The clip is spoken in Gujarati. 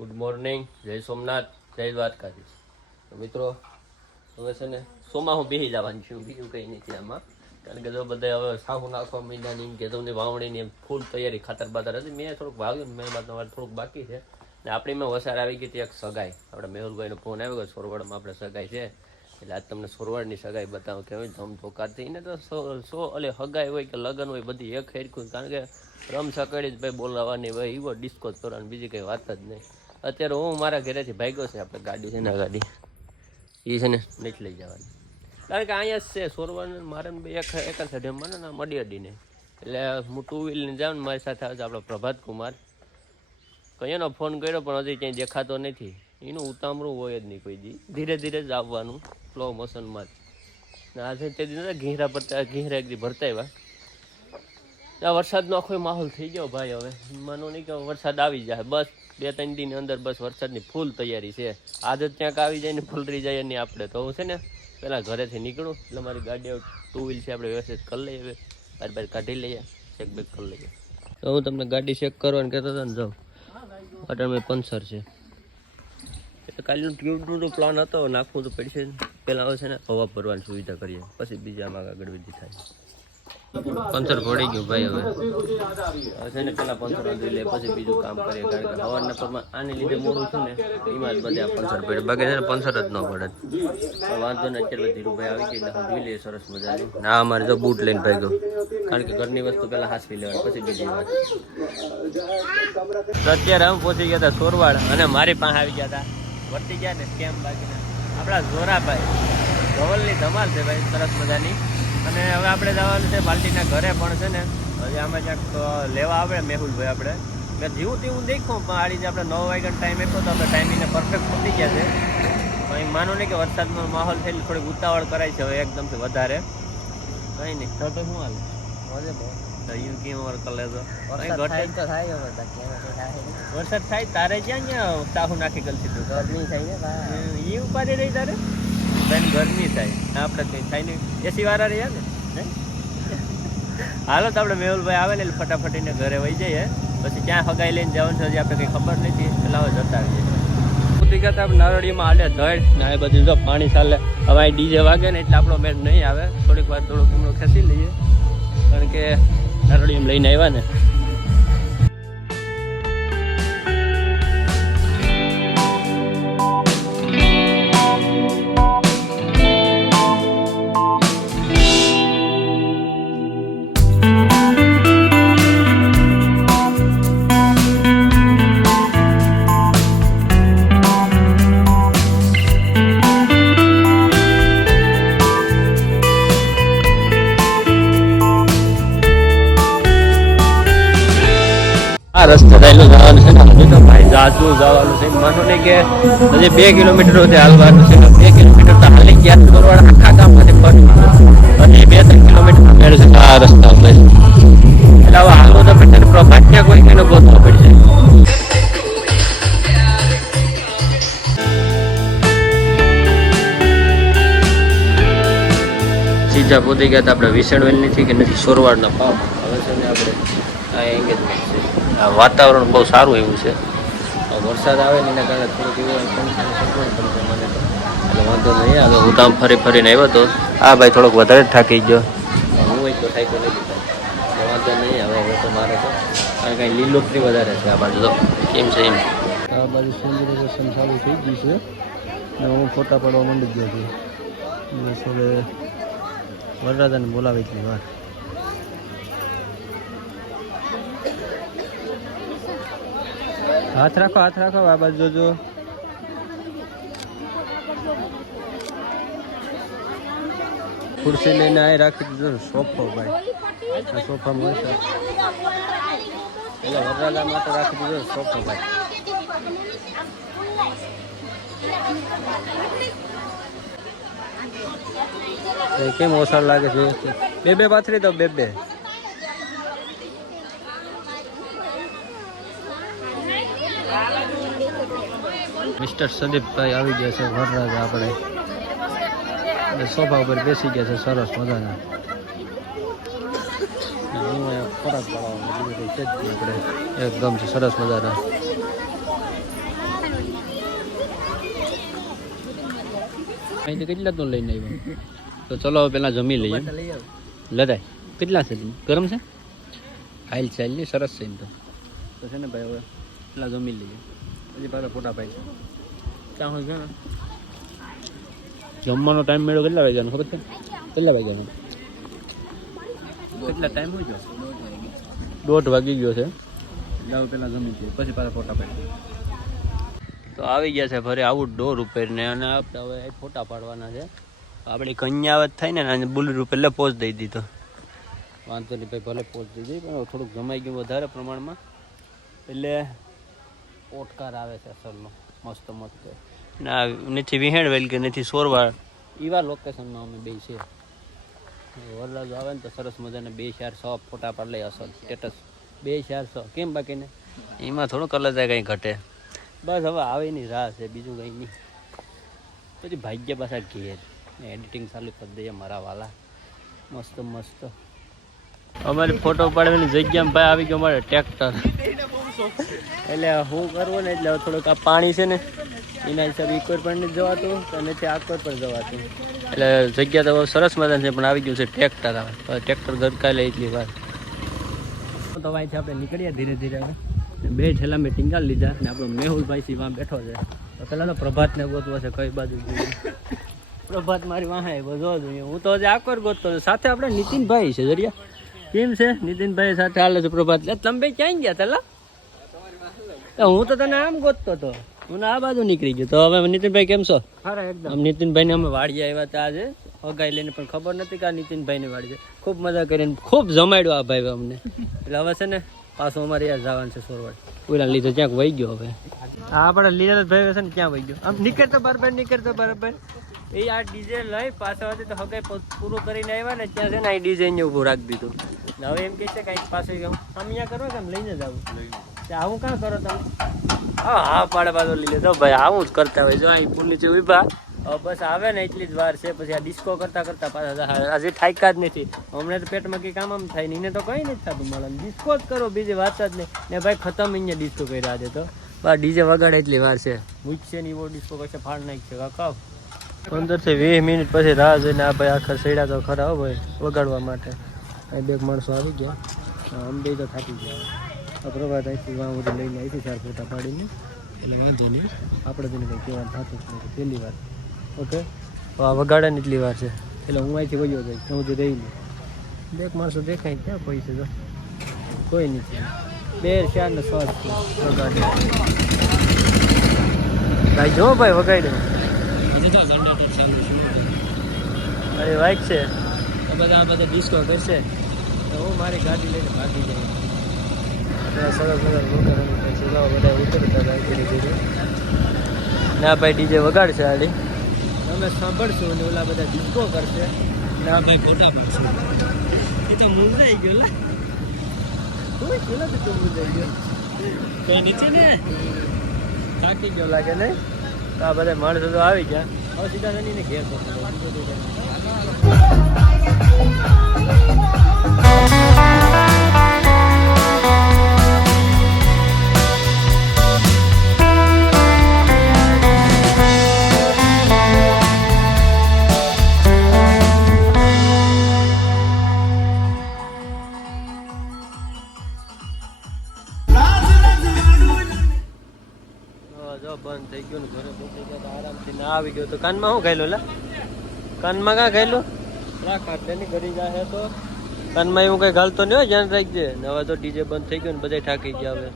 ગુડ મોર્નિંગ, જય સોમનાથ, જય દ્વારકાધીશ. તો મિત્રો હવે છે ને સોમાં હું બેસી જવાનું છું, બીજું કંઈ નથી આમાં. કારણ કે જો બધા હવે સાહુ નાખવા મહિનાની ઘેતવની વાવણીની ફૂલ તૈયારી ખાતર બાતર હતી. મેં થોડુંક વાવ્યું ને મેં બાદ થોડુંક બાકી છે ને આપણી મેં વસાર આવી ગઈ હતી એક સગાઈ. આપણે મેહુલભાઈનો ફોન આવ્યો કે સોરવાડમાં આપણે સગાઈ છે, એટલે આજ તમને સોરવાડની સગાઈ બતાવું કે ધમધોકાથી ને તો એટલે હગાઈ હોય કે લગ્ન હોય બધી એક હેરખું. કારણ કે રમ સકડી જ ભાઈ બોલાવવાની ભાઈ એવો ડિસ્કો જ કરવાની, બીજી કંઈ વાત જ નહીં. અત્યારે હું મારા ઘરેથી ભાગ્યો છે, આપણે ગાડી છે ને ગાડી એ છે ને નથી લઈ જવાની. કારણ કે અહીંયા જ છે સોરવાડ, મારે એક સાથે મને ને મડી અડીને, એટલે હું ટુ વ્હીલને જાઉં ને મારી સાથે આવે છે આપણો પ્રભાત કુમાર. કયાનો ફોન કર્યો પણ હજી ક્યાંય દેખાતો નથી. એનું ઉતામળું હોય જ નહીં કોઈ દી, ધીરે ધીરે જ આવવાનું સ્લો મોશનમાં જ. આજે તે દિન ઘીરા એક દી ભરતા આવ્યા. વરસાદનો આખો માહોલ થઈ ગયો ભાઈ. હવે માનો નહીં કે વરસાદ આવી જાય, બસ 2-3 દિનની અંદર બસ વરસાદની ફૂલ તૈયારી છે. આજ જ ક્યાંક આવી જાય ને ફૂલરી જાય નહીં આપણે તો. હું છે ને પહેલાં ઘરેથી નીકળું એટલે મારી ગાડી ટુ વ્હીલ છે, આપણે વ્યવસ્થિત કરી લઈએ, બાર કાઢી લઈએ, ચેક બેક કરી લઈએ. તો હું તમને ગાડી ચેક કરવાનું કહેતો હતો ને, જાઉં અટાણે પંચર છે. એટલે કાલનું ટ્યુબનો પ્લાન હતો, નાખવું તો પડશે. પહેલાં હવે છે ને હવા ભરવાની સુવિધા કરીએ, પછી બીજામાં આગળ વિધિ થાય. પંચર પડી ગયું ભાઈ. હવે છે ને પેલા પંચર અંદરી લે પછી બીજું કામ કરીએ. કારણ કે હવાના પરમાં આને લીધે મોડું છે ને એમાં જ બધે આ પંચર પડે, બાકી છે ને પંચર જ ન પડે. વાંધો ને અત્યારે ધીરુભાઈ આવી ગઈ એટલે જોઈ લઈએ સરસ મજાનું. ના અમારે તો બૂટ લઈને ભાઈ ગયો, કારણ કે ઘરની વસ્તુ પહેલાં હાંસવી લેવાની પછી બીજી વાત. તો અત્યારે અમે પહોંચી ગયા હતા સોરવાડ અને મારી પાસે આવી ગયા હતા વર્તી ગયા ને કેમ બાકીના આપણા જોરાભાઈ. ધવલની ધમાલ છે ભાઈ સરસ મજાની. અને હવે આપણે જવાનું છે બાલ્ટીના ઘરે પણ છે ને હજી આમાં ક્યાંક લેવા આવે મેહુલભાઈ. આપણે મેં જીવું તેવું દેખ્યું પણ આ રીતે આપણે 9 વાગ્યાનો ટાઈમ આપ્યો તો આપણે ટાઈમિંગને પરફેક્ટ પહોંચી ગયા છે. કંઈ માનો નહીં કે વરસાદનો માહોલ થયેલી થોડીક ઉતાવળ કરાય છે હવે એકદમથી વધારે. કંઈ નહીં તો શું હાલ થયું કેમ વર્ક લેજો વરસાદ થાય તારે ક્યાં ક્યાં તાહુ નાખી ગલતી તું ગરમી થાય ને એ ઉપાડી રહી તારે બેન ગરમી થાય આપણે કંઈ થાય નહીં. એસી વાળા રહ્યા ને હાલો તો આપણે મેહુલભાઈ આવે ને એટલે ફટાફટીને ઘરે વહી જઈએ. પછી ક્યાં હગાઈ લઈને જવાનું છે હજી આપણે કંઈ ખબર નથી, એટલે હવે જતા આવીએ. ઉતરી ગયા આપણે નારળીમાં હાલે ધડ ને એ બધું જો પાણી ચાલે. હવે અહીં ડીજે વાગે ને એટલે આપણો મેળ નહીં આવે. થોડીક વાર થોડુંક એમનો ખેંચી લઈએ, કારણ કે નારળીમાં લઈને આવ્યા ને. રસ્તે થયેલું જવાનું છે ને હજી તો ભાઈ જાજુ જવાનું છે. માનો નહીં કે હજી 2 કિલોમીટર સુધી હાલવાનું છે. 2 કિલોમીટર તો હાલી ગયા સોરવાડ આખા ગામમાંથી ફરી અને 2-3 કિલોમીટર મેળ છે આ રસ્તા ઉપર. એટલે હવે હાલવું તો પડશે, પ્રભાત્યા કોઈ એને ગોતવો પડશે. સીધા પહોંચી ગયા હતા આપણે વિસણવેલ નથી કે નથી સોરવાડના પામ. હવે છે ને આપણે આ એંગેજમેન્ટ છે. વાતાવરણ બહુ સારું એવું છે. વરસાદ આવે ને એના કારણે થોડુંક એવું પડશે મને તો, એટલે વાંધો નહીં. હવે હું તો આમ ફરીને આવ્યો હતો. હા ભાઈ થોડોક વધારે જ થાકી ગયો. હું એક તો થાક્યો નથી થાય, વાંધો નહીં. હવે તો મારે તો કારણ કાંઈ લીલોતરી વધારે છે આ બાજુ તો કેમ છે એમ. આ બાજુ સેન્દ્રિયન ચાલુ થઈ ગયું છે ને હું ફોટા પાડવા માંડી ગયો છું. બસ હવે વરરાજાને બોલાવે એટલી વાર. હાથ રાખો આ બાજુ જોજો. ખુરશી લઈને આ રાખી દીધો સોફો ભાઈ. આ સોફામાં હોય એટલે વરરાજા માટે રાખી દીધો સોફો ભાઈ. કેમ ઓસાડ લાગે છે? બે પાથરી દો, બે મિસ્ટર સંદીપભાઈ આવી ગયા છે વરરાજા આપણે. સોફા ઉપર બેસી ગયા છે સરસ મજાના. હું ખોરાક પાડવાનું બીજું કંઈ છે જ નહીં આપણે. એકદમ સરસ મજાના અહીંથી કેટલા તો લઈને આવ્યો તો ચલો હવે પેલા જમી લઈએ લડાય કેટલા છે ગરમ છે આઈલ છે આઈલ સરસ છે એમ તો છે ને ભાઈ હવે પેલા જમી લઈએ પછી પાછા ફોટા પાડી ત્યાં હોય છે ને જમવાનો ટાઈમ મેળો કેટલા વાગ્યાનો ખબર છે કેટલા વાગ્યાનો કેટલા ટાઈમ હોય ગયો 1:30 વાગી ગયો છે જાવ પેલા જમી લઈએ પછી પાછા ફોટા પાડી તો આવી ગયા છે ફરી આઉટડોર ઉપર ને અને આપણે હવે ફોટા પાડવાના છે આપણી કન્યાવત થાય ને અને બુલેટ ઉપર એટલે પોઝ દઈ દીધો વાંધો નહીં ભાઈ ભલે પોઝ દઈ દઈ પણ થોડુંક જમાઈ ગયું વધારે પ્રમાણમાં એટલે ઓટકાર આવે છે અસલનો મસ્ત મસ્ત ના નથી વિહેણવેલ કે નથી સોરવા એવા લોકેશનમાં અમે બે છે વરરાજો આવે ને તો સરસ મજાને 2-4 ફોટા પાડી લઈએ અસલ સ્ટેટસ 2-4 કેમ બાકીને એમાં થોડું કલર જાય કંઈ ઘટે બસ હવે આવીની રાહ છે બીજું કંઈ નહીં પછી ભાગ્ય પાછા ઘેર એડિટિંગ ચાલુ કરી દઈએ મારા વાલા મસ્ત મસ્ત અમારી ફોટો પાડવાની જગ્યામાં ભાઈ આવી ગયો મારે ટ્રેક્ટર એટલે હું કરવું ને એટલે થોડુંક આ પાણી છે ને એના હિસાબે ઇકોર પણ નથી જવાતું અને તે આકોર પણ જવાતું એટલે જગ્યા તો સરસ મજાની છે પણ આવી ગયું છે ટ્રેક્ટર આવે ટ્રેક્ટર ગરકા લે એટલી વાર તો ભાઈ છે આપણે નીકળીએ ધીરે ધીરે હવે 2 ઠેલા મેં ટીંગાલ લીધા ને આપણો મેહુલભાઈ સિવાય બેઠો છે તો પહેલાં તો પ્રભાતને ગોતવો છે કઈ બાજુ પ્રભાત મારી વાહે બધો જોઈએ હું તો હજી આકોર ગોતતો સાથે આપણે નીતિનભાઈ છે જરિયા કેમ છે નીતિનભાઈ સાથે હાલે છે પ્રભાત એટલે તમે ક્યાં ગયા તલા હું તો તને આમ ગોતતો હતો હું આ બાજુ નીકળી ગયો તો હવે નીતિનભાઈ કેમ છો એકદમ નીતિનભાઈને અમે વાડીએ આવ્યા હતા આજે અગાઈ લઈને પણ ખબર નથી કે આ નીતિનભાઈની વાડી છે ખૂબ મજા કરીને ખૂબ જમાડ્યો આ ભાઈ અમને એટલે હવે છે ને પાછું અમારે યાર જવાનું છે સોરવાડ ઓલા લીધે ક્યાંક વહી ગયો હવે હા આપણે લીધા ભાઈ છે ને ક્યાં વહી ગયો આમ નીકળતો બરાબર એ આ ડીજે લઈ પાછળ હતી તો હગાઈ પૂરું કરીને આવ્યા ને ત્યાં છે ને આ ડીજે અહીંયા ઊભું રાખી દીધું હવે એમ કે છે કાંઈક પાસે આમ અહીંયા કરો કે આમ લઈને જ આવું આવું કાં કરો તમે હા પાડે પાછો લઈ લેતો ભાઈ આવું જ કરતા હોય જો અહીં પુલ નીચે ઉભા બસ આવે ને એટલી જ વાર છે પછી આ ડિસ્કો કરતા પાછા હજી ઠાયકા જ નથી હમણાં તો પેટમાં કંઈ કામ આમ થાય ને એને તો કંઈ નથી થતું મળે ડિસ્કો જ કરો બીજી વાત જ નહીં ને ભાઈ ખતમ અહીંયા ડિસ્કો કર્યા છે તો બસ ડીજે વગાડે એટલી વાર છે મૂકશે ને એવો ડિસ્કો કરશે ફાડ નાખશે કાકા 15 થી 20 મિનિટ પછી રાહ જોઈને આ ભાઈ આખા સૈડા તો ખરા હો ભાઈ વગાડવા માટે અહીં 2 માણસો આવી ગયા અંબે તો થાકી ગયા પ્રભાત અહીંથી વાં બધું લઈને અહીંથી 4 ફોટા પાડીને એટલે વાંધો નહીં આપણે તેને કંઈ કહેવાનું થતું જ નથી પહેલી વાર ઓકે આ વગાડે ને એટલી વાર છે એટલે હું અહીંથી વયો જઈશ હું તો રહી લઉં 2 માણસો દેખાય ક્યાં પૈસે તો કોઈ નથી 2-4 ને 6 વગાડે ભાઈ જો ભાઈ વગાડ્યો અરે વાઈક છે બધા ડિસ્કો કરશે તો હું મારી ગાડી લઈને ભાગી જાય સરસ મજા બધા ઉતરતા ભાઈ ધીરે ધીરે ના ભાઈ ડીજે વગાડશે આડી અમે સાંભળશું ને ઓલા બધા ડિસ્કો કરશે ના ભાઈ ફોટા પાડશે એ તો મૂંઝાઈ ગયો લા કોઈ પેલા તો મૂંઝાઈ ગયો કઈ નીચે ને થાકી ગયો લાગે ને આ બધા માણસો તો આવી ગયા હવે સીધા નનીને ઘેર પહોંચી બંધ થઈ ગયું ને ઘરે પહોંચી ગયા તો આરામથી ના આવી ગયો તો કાનમાં શું ખાયેલો લા કાનમાં કાં ખાયેલો ખાટલેની ઘરી ગયા તો કાનમાં એવું કંઈ ઘાલતો નહીં હોય ધ્યાન રાખજે ને હવે તો ડીજે બંધ થઈ ગયો ને બધા થાકી ગયા હવે